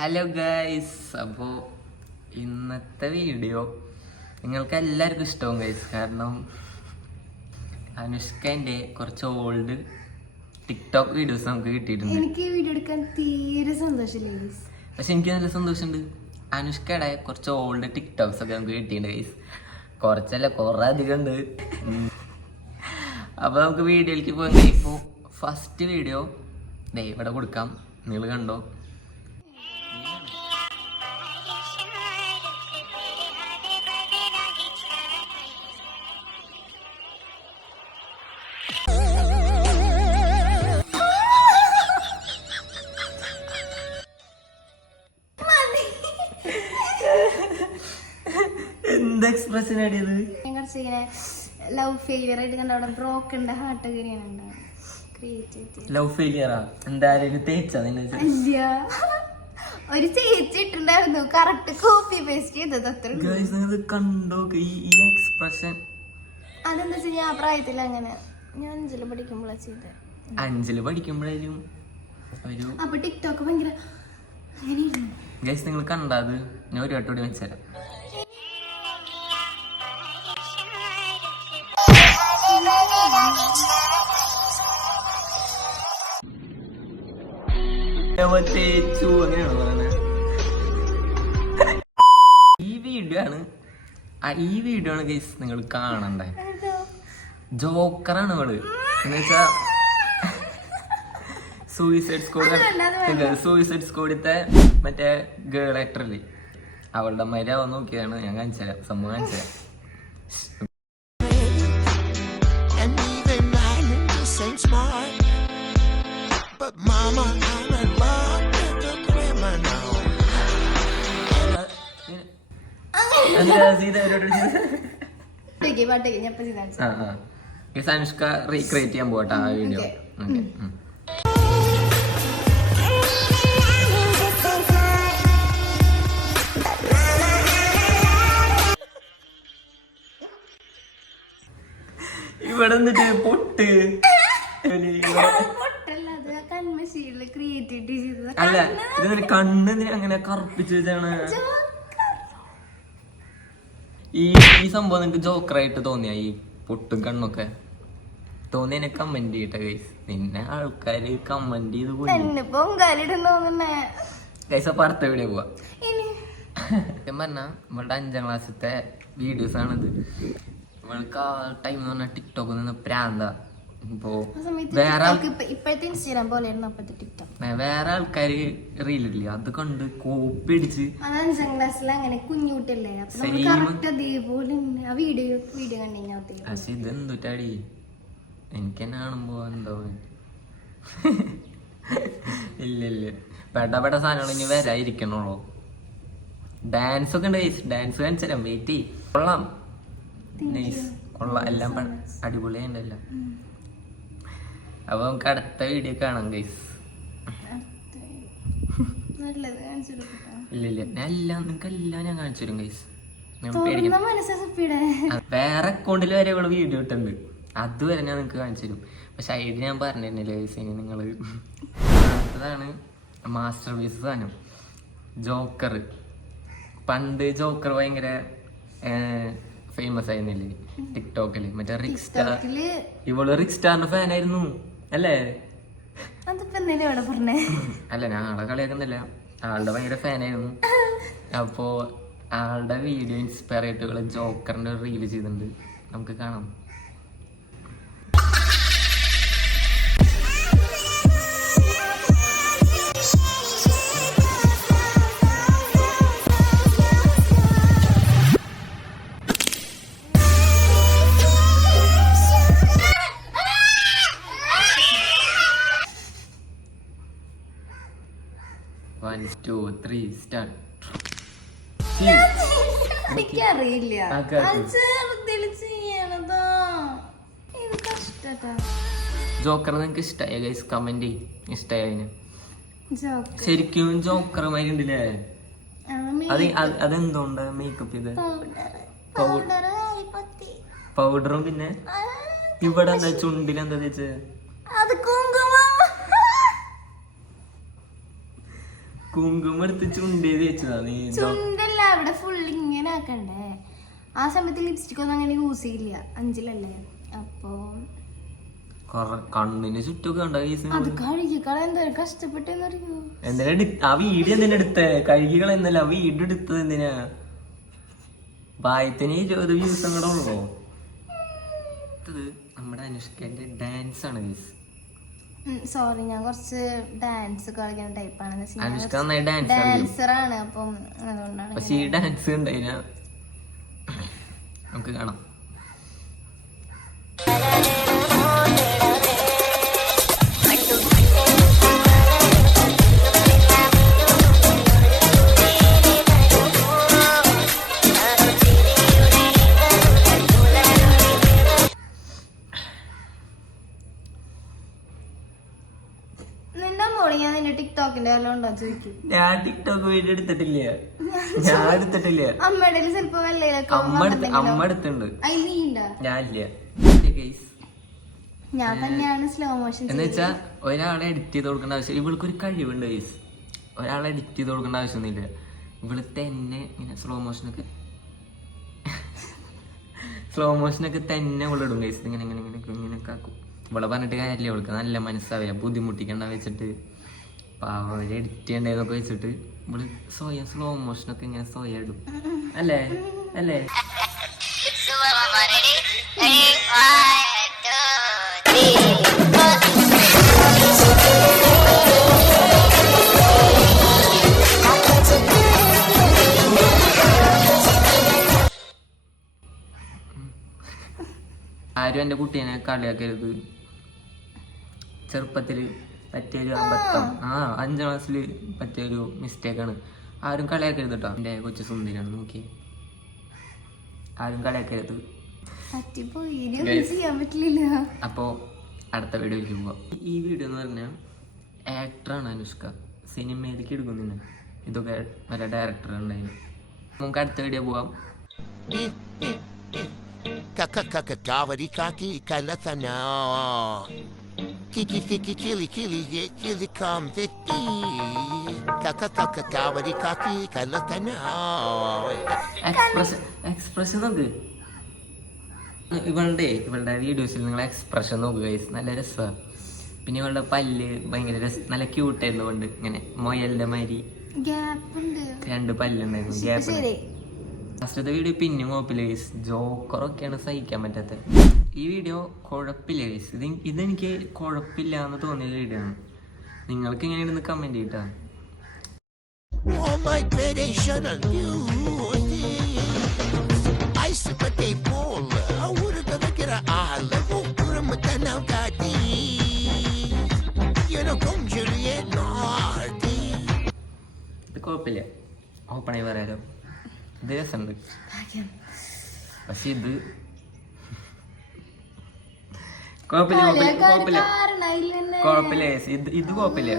Hello guys, അപ്പോൾ ഇന്നത്തെ video നിങ്ങൾക്ക് എല്ലാവർക്കും ഇഷ്ടവും ഗൈസ്. കാരണം അനുഷ്കൻ്റെ കുറച്ച് ഓൾഡ് ടിക്ടോക്ക് വീഡിയോസ് നമുക്ക് കിട്ടിയിട്ടുണ്ട്. എനിക്ക് വീഡിയോ എടുക്കാൻ തീരെ സന്തോഷമില്ല, പക്ഷെ എനിക്ക് നല്ല സന്തോഷമുണ്ട്. അനുഷ്കയുടെ കുറച്ച് ഓൾഡ് ടിക്ടോക്സ് ഒക്കെ നമുക്ക് കിട്ടിയിട്ടുണ്ട് ഗൈസ്. കുറച്ചല്ല, കുറേ അധികം ഉണ്ട്. അപ്പോൾ നമുക്ക് വീഡിയോയിലേക്ക് പോകാം. ഇപ്പോൾ ഫസ്റ്റ് വീഡിയോ ഇവിടെ കൊടുക്കാം, നിങ്ങൾ കണ്ടോ. എന്താ എക്സ്പ്രഷൻ ആടിയത്? ലവ് ഫെയിലിയർ ആയിട്ട് കണ്ട അവിടെ ബ്രോക്കണ്ട ഹാർട്ട് ലവ് ഫെയിലിയറാ? എന്തായാലും തേച്ചാ ഒരു ചേച്ചി ഇട്ടുണ്ടായിരുന്നു, കറക്റ്റ് കോപ്പി പേസ്റ്റ് ചെയ്തത്. അത്ര കണ്ടോ ഈ എക്സ്പ്രഷൻ? അതെന്താ വെച്ചാൽ ഞാൻ ആ പ്രായത്തിൽ അങ്ങനെ ഞാൻ 5ൽ പഠിക്കുമ്പോഴാണ് ചെയ്തത്. 5ൽ പഠിക്കുമ്പോഴേലും ഒരു അപ്പൊ ടിക്ടോക്ക് ഭയങ്കര അങ്ങനെയായിരുന്നു ഗൈസ്. നിങ്ങൾ കണ്ടത് ഞാൻ ഒരു വട്ടോടി വെച്ചുതരാം. ഈ വീഡിയോ ആണ് ഗൈസ് നിങ്ങൾ കാണണ്ടേ. ജോക്കറാണ് അവള്. എന്നുവെച്ചാ സൂയിസൈഡ് സ്ക്വാഡിത്തെ മറ്റേ ഗേൾ ആക്ടറില്ലേ, അവളുടെ മര്യാദ നോക്കിയാണ്. ഞാൻ കാണിച്ചുതരാം, സംഭവം കാണിച്ചുതരാം. അനുഷ്ക റീക്രിയേറ്റ് ചെയ്യാൻ പോട്ടെ ആ വീഡിയോ. ഇവിടെ എന്നിട്ട് പൊട്ട് അല്ല, ഇത് കണ്ണ് അങ്ങനെ കറുപ്പിച്ച് വെച്ചാണ്. ഈ സംഭവം നിനക്ക് ജോക്കറായിട്ട് തോന്നിയ ഈ പൊട്ടും കണ്ണൊക്കെ തോന്നിയ എന്നെ കമന്റ് ചെയ്യട്ടെ ഗൈസ്. നിന്നെ ആൾക്കാര് കമന്റ് ചെയ്ത് പോയി ഗൈസ്. അപ്പൊ അടുത്ത വീഡിയോ പോവാ. ഞാൻ പറഞ്ഞ നമ്മളുടെ 5ാം ക്ലാസ്സിലത്തെ വീഡിയോസ് ആണിത്. നമ്മൾക്ക് ആ ടൈം എന്ന് പറഞ്ഞാൽ ടിക്ടോക്ക് നിന്ന് പ്രാന്താ. ഇപ്പോ വേറെ ആൾക്കാര് റീലില്ലേ, അത് കണ്ട് കോപ്പി അടിച്ച് പക്ഷെ ഇതെന്തുട്ടാടി എനിക്ക് തന്നെ കാണുമ്പോ എന്തോ ഇല്ല പെട സാധനങ്ങൾ ഇനി വരാതിരിക്കണുള്ളൂ. ഡാൻസ് ഒക്കെ ഉണ്ട് ഗൈസ്, ഡാൻസ് കാണിച്ചാൽ വെയിറ്റ് ചെയ്യും. കൊള്ളാം, നൈസ്, കൊള്ളാം, എല്ലാം അടിപൊളിയായിട്ടല്ല. അപ്പൊ നമുക്ക് അടുത്ത വീഡിയോ കാണാം ഗൈസ്. ഇല്ല ഞാൻ എല്ലാം നിങ്ങൾക്ക് എല്ലാം ഞാൻ കാണിച്ചു തരും ഗൈസ്. വേറെ അക്കൗണ്ടിൽ വരെ ഇവിടെ വീഡിയോ ഇട്ടുണ്ട്, അതുവരെ ഞാൻ നിങ്ങൾക്ക് കാണിച്ചു തരും. പക്ഷെ ഐഡിയ ഞാൻ പറഞ്ഞിരുന്നില്ല ഗൈസ്. ഇനി നിങ്ങൾ അതാണ് മാസ്റ്റർ പീസ് സാധനം ജോക്കർ. പണ്ട് ജോക്കർ ഭയങ്കര ഫേമസ് ആയിരുന്നില്ലേ ടിക്ടോക്കില്, മറ്റേ റിക് സ്റ്റാർ. ഇവള് റിക് സ്റ്റാറിന്റെ ഫാൻ ആയിരുന്നു അല്ലേ? അല്ല, ഞാൻ ആളെ കളിയാക്കുന്നില്ല, ആളുടെ ഭയങ്കര ഫാനായിരുന്നു. അപ്പോ ആളുടെ വീഡിയോ ഇൻസ്പയർ ആയിട്ട് ജോക്കറിന്റെ റീല് ചെയ്തിട്ടുണ്ട്, നമുക്ക് കാണാം. ജോക്കർ നിങ്ങൾക്ക് ഇഷ്ടമായ ഗൈസ്? കമന്റ് ഇഷ്ടമായതിന്. ശരിക്കും ജോക്കർ മാതിരി ഉണ്ടല്ലേ? അതെന്തുകൊണ്ട് മേക്കപ്പ് ചെയ്ത് പൗഡറും പിന്നെ ഇവിടെ എന്താ ചുണ്ടിലെന്താ തേച്ച്? കുങ്കുമം എടുത്ത് ചുണ്ടേത് വെച്ചതാ നീ. ചുണ്ടല്ല, അവിടെ ഫുൾ ഇങ്ങനെ ആക്കണ്ടേ. ആ സമയത്ത് ലിപ്സ്റ്റിക് ഒന്നും അങ്ങനെ യൂസ് ചെയ്യില്ല, 5-ലല്ലേ. അപ്പൊ കണ്ണിന് ചുറ്റൊക്കെ ഉണ്ടോ? അത് കഴുകിക്കള എന്താ കഷ്ടപ്പെട്ടെന്നറിയോ. ആ വീഡിയോ എന്തിനാ എടുത്തേ? കഴുകികളെന്നല്ല ആ വീഡിയോ എടുത്തത് എന്തിനാ? വായത്തിന് 20 വ്യൂസ് കൂടെ ഉള്ളോ? നമ്മുടെ അനുഷ്കന്റെ ഡാൻസ് ആണ് ഗൈസ്. സോറി, ഞാൻ കുറച്ച് ഡാൻസ് കളിക്കുന്ന ടൈപ്പാണ്. അനുഷ്ക നന്നായി ഡാൻസ് ഡാൻസറാണ്, അപ്പം അതുകൊണ്ടാണ്. പക്ഷെ ഈ ഡാൻസ് ഉണ്ടായിന നമുക്ക് കാണാം. ടിക്ടോക്കിന്റെ വല്ലതും ഉണ്ടോ ചോദിക്കും. ഞാൻ ടിക്ടോക്ക് വീഡിയോ എടുത്തിട്ടില്ല. ഞാൻ എടുത്തിട്ടില്ല. അമ്മയുടെ ചിലപ്പോ അമ്മ എടുത്തിട്ടുണ്ട്. ഞാനില്ല. ഞാൻ തന്നെയാണ് സ്ലോ മോഷൻ എന്ന് വെച്ചാ ഒരാളെ എഡിറ്റ് ചെയ്ത് കൊടുക്കേണ്ട ആവശ്യം. ഇവൾക്കൊരു കഴിവുണ്ട് ഗൈസ്. ഒരാളെ എഡിറ്റ് ചെയ്ത് കൊടുക്കേണ്ട ആവശ്യമൊന്നുമില്ല. ഇവള് തന്നെ ഇങ്ങനെ സ്ലോ മോഷനൊക്കെ തന്നെ ഇവളിടും ഗൈസ്. ഇങ്ങനെ ഇങ്ങനെ ഇങ്ങനെ ഇങ്ങനെയൊക്കെ ആക്കും. ഇവളെ പറഞ്ഞിട്ട് കാര്യമില്ല. ഇവൾക്ക് നല്ല മനസ്സാവില്ല, ബുദ്ധിമുട്ടിക്കണ്ട വെച്ചിട്ട് അവര് എഡിറ്റ് ചെയ്യണ്ടേന്നൊക്കെ വെച്ചിട്ട് ഇവള് സ്വയം സ്ലോ മോഷനൊക്കെ ഇങ്ങനെ സ്വയം ഇടും. അല്ലേ അല്ലേ? ആരും എന്റെ കുട്ടീനെ കളിയാക്കരുത്. ചെറുപ്പത്തില് പറ്റിയൊരു അബദ്ധം, 5ാം ക്ലാസ്സിൽ പറ്റിയൊരു മിസ്റ്റേക്കാണ്. ആരും കളിയാക്കരുത് കേട്ടോ. എന്റെ കൊച്ചു സുന്ദരിയാണ്, നോക്കി. ആരും കളിയാക്കരുത്. അപ്പോ അടുത്ത വീഡിയോയിലേക്ക് പോവാം. ഈ വീഡിയോ എന്ന് പറഞ്ഞാൽ ആക്ടറാണ് അനുഷ്ക. സിനിമയിലേക്ക് എടുക്കുന്നില്ല. ഇതൊക്കെ നല്ല ഡയറക്ടർ ഉണ്ടായിരുന്നു. നമുക്ക് അടുത്ത വീഡിയോ പോവാം. എക്സ്പ്രഷൻ നോക്ക്. ഇവളുടെ വീഡിയോസിൽ നിങ്ങൾ എക്സ്പ്രഷൻ നോക്കുക ഗൈസ്, നല്ല രസമാണ്. പിന്നെ ഇവളുടെ പല്ല് ഭയങ്കര നല്ല ക്യൂട്ടായിരുന്നു. കൊണ്ട് ഇങ്ങനെ മൊയലിന്റെ മാതിരി 2 പല്ലുണ്ടായിരുന്നു. ഗ്യാപ്പ്. ലാസ്റ്റത്തെ വീഡിയോ പിന്നെയും കുഴപ്പമില്ല ഗൈസ്. ജോക്കറൊക്കെയാണ് സഹിക്കാൻ പറ്റാത്തത്. ഈ വീഡിയോ കുഴപ്പമില്ല ഗൈസ്. ഇതെനിക്ക് കുഴപ്പമില്ല എന്ന് തോന്നിയ വീഡിയോ ആണ്. നിങ്ങൾക്ക് ഇങ്ങനെയാണെന്ന് കമന്റ് ചെയ്യട്ടാ. ഇത് കുഴപ്പമില്ല, ഓപ്പണായി പറയാലോ. ഇത് രസമുണ്ട്. പക്ഷെ ഇത് കുഴപ്പമില്ല. ഇത് കുഴപ്പമില്ല.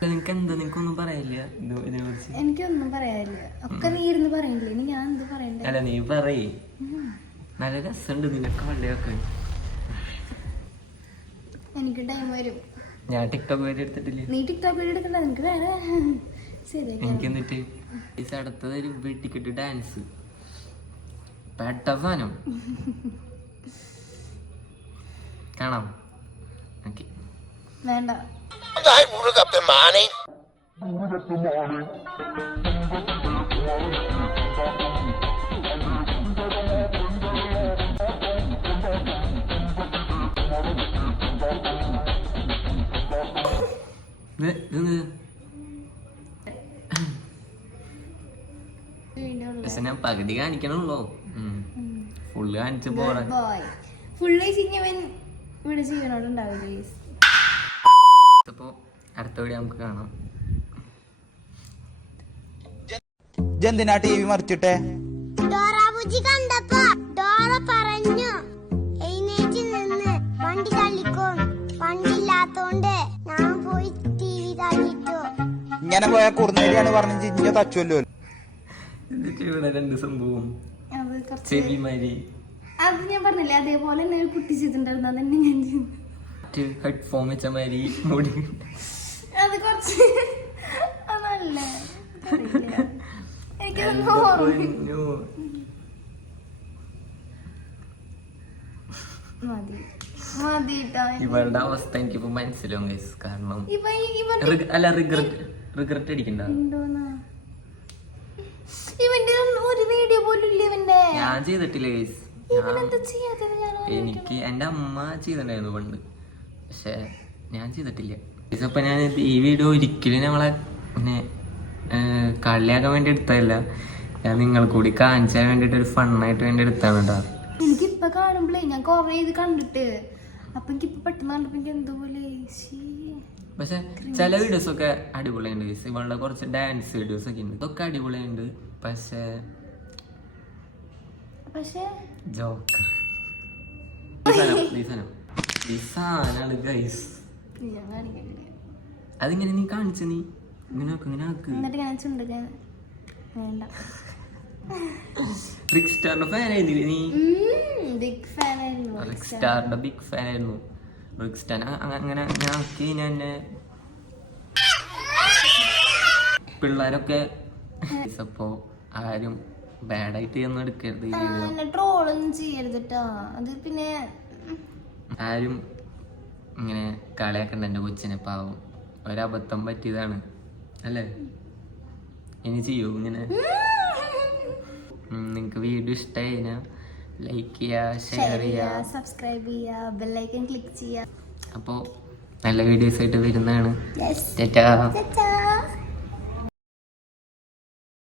നിനക്ക് എന്താ, നിനക്കൊന്നും പറയില്ല ഇതിനെ കുറിച്ച്? എനിക്കൊന്നും പറയാനില്ല. ഒക്കെ നീ ഇരുന്ന് പറയില്ലേ, ഞാൻ എന്ത് പറയണ്ടേ? അല്ല നീ പറയേ. നല്ല രസമുണ്ട് നിനക്ക് വള്ളിയൊക്കെ. എനിക്ക് ടൈം വരും. ഞാൻ ടിക്ടോക്ക് വീഡിയോ എടുത്തിട്ടില്ല. നീ ടിക്ടോക്ക് വീഡിയോ എടുക്കണ്ട, നിനക്ക് വേറെ. എനിക്ക് എന്നിട്ട് അടുത്തത് ഒരു വെട്ടിക്കെട്ട് ഡാൻസ് പെട്ട സാധനം കാണാം. ഓക്കെ, വേണ്ട. ഞാൻ പകുതി കാണിക്കണുള്ളൂ. ഫുള്ള് കാണിച്ചു പോരാ. അപ്പോ അടുത്ത വീഡിയോ നമുക്ക് കാണാം. എന്തിനാ TV മറിച്ചിട്ടെ? കണ്ടപ്പോ ഡോറ പറഞ്ഞു എഴുന്നേറ്റ് നിന്ന് വണ്ടി തള്ളിക്കോ. വണ്ടിയില്ലാത്തോണ്ട് ഞാൻ പോയി TV തള്ളിട്ടു. ഇങ്ങനെ പോയാ കുറുനേരിയാണ് പറഞ്ഞു ഇഞ്ഞ തച്ചുവല്ലോ. ഇവിടെ 2 സംഭവം ചെവിമാരി. അത് ഞാൻ പറഞ്ഞില്ലേ, അതേപോലെ തന്നെ ഒരു കുട്ടി ചെയ്തിട്ടുണ്ടായിരുന്നു. അതന്നെ ഞാൻ ഹെഡ്ഫോൺ വെച്ച മാതിരി മുടി. അത് കുറച്ച് അതല്ലേ അറിയില്ല. എനിക്കതൊന്നും എന്റെ ഓർമ്മ പൊന്നോ. മതി മതിട്ടോ. ഇവളുടെ അവസ്ഥ എനിക്കിപ്പോ മനസ്സിലാവും ഗൈസ്. കാരണം ഇവന്റെ റിഗ്രറ്റ് അടിക്കണ്ട. ഇവന്റെ ഒരു വീഡിയോ പോലും ഇല്ല ഇവന്റെ. ഞാൻ ചെയ്തിട്ടില്ല ഗൈസ്. ഇവനെന്താ ചെയ്യാത്തത്? ഞാൻ എനിക്ക് എന്റെ അമ്മ ചെയ്തിട്ടുണ്ടായിരുന്നു പണ്ട്, പക്ഷെ ഞാൻ ചെയ്തിട്ടില്ല. അപ്പൊ ഞാൻ ഈ വീഡിയോ ഒരിക്കലും നമ്മളെ പിന്നെ കളിയാക്കാൻ വേണ്ടി എടുത്തതല്ല, ഞാൻ നിങ്ങൾ കൂടി കാണിച്ചാൻ വേണ്ടിട്ട് ഒരു ഫണ്ണായിട്ട് വേണ്ടി എടുത്താണ് കേട്ടോ. എനിക്കിപ്പൊ കാണുമ്പോഴേ ഞാൻ കൊറേ ഇത് കണ്ടിട്ട് അപ്പൊ എനിക്കിപ്പൊ പെട്ടെന്ന് കണ്ടപ്പോ എനിക്ക് എന്തോപോലെ. പക്ഷെ ചില വീഡിയോസ് ഒക്കെ അടിപൊളിയുണ്ട് ഗൈസ്. ഇവളുടെ കുറച്ച് ഡാൻസ് വീഡിയോസ് ഒക്കെ ഉണ്ട്, ഇതൊക്കെ അടിപൊളിയുണ്ട്. പക്ഷെ ജോക്കർ ഈ സാധനമാണ് ഗൈസ്. ഞാൻ കാണിക്കണ്ടേ? അതിങ്ങനെ നീ കാണിച്ച, നീ ഇങ്ങനെ ഇങ്ങനെ ആക്ക്. എന്നിട്ട് ഞാൻ ചുണ്ടക്കാൻ വേണ്ട. റിക് സ്റ്റാറിന്റെ ഫാൻ ആയിരുന്നില്ലേ നീ? ബിഗ് ഫാൻ ആയിരുന്നു. റിക് സ്റ്റാറിന്റെ ബിഗ് ഫാൻ ആയിരുന്നു. റിക് സ്റ്റാർ അങ്ങനെ ഞാൻ ആക്കി. ഞാൻ പിള്ളേരൊക്കെ അപ്പോ ആരും ബാഡായിട്ട് ഒന്നും എടുക്കരുത് ഈ വീഡിയോ. ട്രോളൊന്നും ചെയ്യരുത് ട്ടോ. അത് പിന്നെ ആരും ഇങ്ങനെ കളിയാക്കണ്ട എൻ്റെ കൊച്ചിനെ, പാവം ഒരബദ്ധം പറ്റിയതാണ് അല്ലേ. ഇനി ചെയ്യൂ ഇങ്ങനെ. നിങ്ങൾക്ക് വീഡിയോ ഇഷ്ടമായി കഴിഞ്ഞാൽ ലൈക്ക് ചെയ്യുക, ഷെയർ ചെയ്യുക, സബ്സ്ക്രൈബ് ചെയ്യുക, ബെല്ലൈക്കൺ ക്ലിക്ക് ചെയ്യുക. അപ്പോൾ നല്ല വീഡിയോസ് ആയിട്ട് വരുന്നതാണ്. Yes. ടാറ്റാ. Ta-ta.